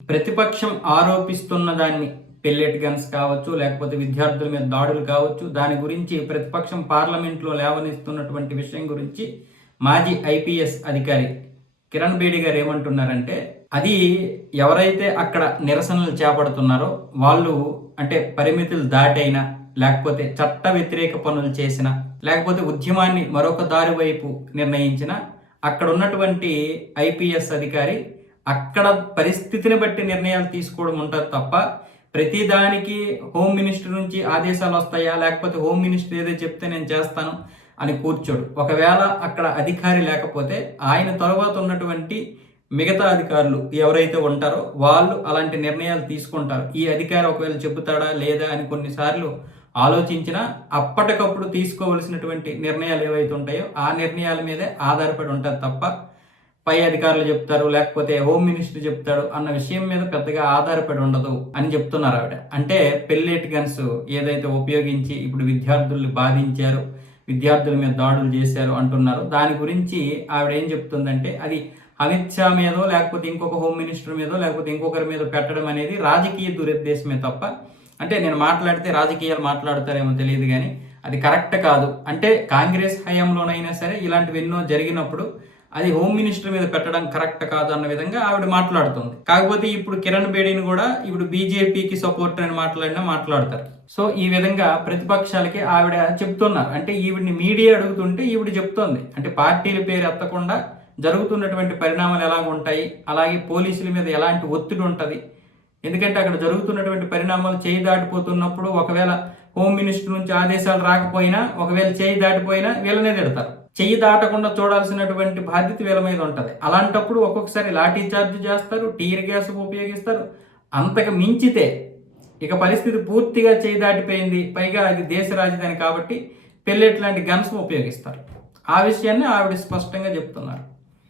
ప్రతిపక్షం ఆరోపిస్తున్న దాన్ని pellet guns కావచ్చు, లేకపోతే విద్యార్థుల మీద దాడులు కావచ్చు, దాని గురించి ప్రతిపక్షం పార్లమెంట్లో లేవనెత్తుతున్నటువంటి విషయం గురించి మాజీ ఐపీఎస్ అధికారి కిరణ్ బేడి గారు ఏమంటున్నారంటే, అది ఎవరైతే అక్కడ నిరసనలు చేపడుతున్నారో వాళ్ళు అంటే పరిమితులు దాటైనా, లేకపోతే చట్ట వ్యతిరేక పనులు చేసిన, లేకపోతే ఉద్యమాన్ని మరొక దారి వైపు నిర్ణయించిన, అక్కడ ఉన్నటువంటి ఐపీఎస్ అధికారి అక్కడ పరిస్థితిని బట్టి నిర్ణయాలు తీసుకోవడం ఉంటుంది తప్ప ప్రతిదానికి హోమ్ మినిస్టర్ నుంచి ఆదేశాలు వస్తాయా, లేకపోతే హోమ్ మినిస్టర్ ఏదో చెప్తే నేను చేస్తాను అని కూర్చోడు. ఒకవేళ అక్కడ అధికారి లేకపోతే ఆయన తర్వాత ఉన్నటువంటి మిగతా అధికారులు ఎవరైతే ఉంటారో వాళ్ళు అలాంటి నిర్ణయాలు తీసుకుంటారు. ఈ అధికారి ఒకవేళ చెబుతాడా లేదా అని కొన్నిసార్లు ఆలోచించినా అప్పటికప్పుడు తీసుకోవలసినటువంటి నిర్ణయాలు ఏవైతే ఉంటాయో ఆ నిర్ణయాల మీదే ఆధారపడి ఉంటుంది తప్ప పై అధికారులు చెప్తారు, లేకపోతే హోమ్ మినిస్టర్ చెప్తాడు అన్న విషయం మీద పెద్దగా ఆధారపడి ఉండదు అని చెప్తున్నారు ఆవిడ. అంటే పెల్లెట్ గన్స్ ఏదైతే ఉపయోగించి ఇప్పుడు విద్యార్థుల్ని బాధించారు, విద్యార్థుల మీద దాడులు చేశారు అంటున్నారు. దాని గురించి ఆవిడ ఏం చెప్తుందంటే, అది అమిత్ షా మీదో, లేకపోతే ఇంకొక హోమ్ మినిస్టర్ మీదో, లేకపోతే ఇంకొకరి మీద పెట్టడం అనేది రాజకీయ దురుద్దేశమే తప్ప, అంటే నేను మాట్లాడితే రాజకీయాలు మాట్లాడతారేమో తెలియదు కానీ అది కరెక్ట్ కాదు. అంటే కాంగ్రెస్ హయాంలోనైనా సరే ఇలాంటివి ఎన్నో జరిగినప్పుడు అది హోమ్ మినిస్టర్ మీద పెట్టడం కరెక్ట్ కాదు అన్న విధంగా ఆవిడ మాట్లాడుతుంది. కాకపోతే ఇప్పుడు కిరణ్ బేడీని కూడా ఇప్పుడు బీజేపీకి సపోర్ట్ అని మాట్లాడతారు. సో ఈ విధంగా ప్రతిపక్షాలకి ఆవిడ చెప్తున్నారు. అంటే ఈవిడిని మీడియా అడుగుతుంటే ఈవిడ చెప్తోంది, అంటే పార్టీల పేరు ఎత్తకుండా జరుగుతున్నటువంటి పరిణామాలు ఎలా ఉంటాయి, అలాగే పోలీసుల మీద ఎలాంటి ఒత్తిడి ఉంటుంది. ఎందుకంటే అక్కడ జరుగుతున్నటువంటి పరిణామాలు చేయి దాటిపోతున్నప్పుడు ఒకవేళ హోమ్ మినిస్టర్ నుంచి ఆదేశాలు రాకపోయినా, ఒకవేళ చేయి దాటిపోయినా వీళ్ళనే తిడతారు. చెయ్యి దాటకుండా చూడాల్సినటువంటి బాధ్యత వీళ్ళ మీద ఉంటుంది. అలాంటప్పుడు ఒక్కొక్కసారి లాఠీ చార్జ్ చేస్తారు, టీర్ గ్యాస్ ఉపయోగిస్తారు. అంతకు మించితే ఇక పరిస్థితి పూర్తిగా చేయి దాటిపోయింది, పైగా అది దేశ రాజధాని కాబట్టి పెల్లెట్ లాంటి గన్స్ ఉపయోగిస్తారు. ఆ విషయాన్ని ఆవిడ స్పష్టంగా చెప్తున్నారు.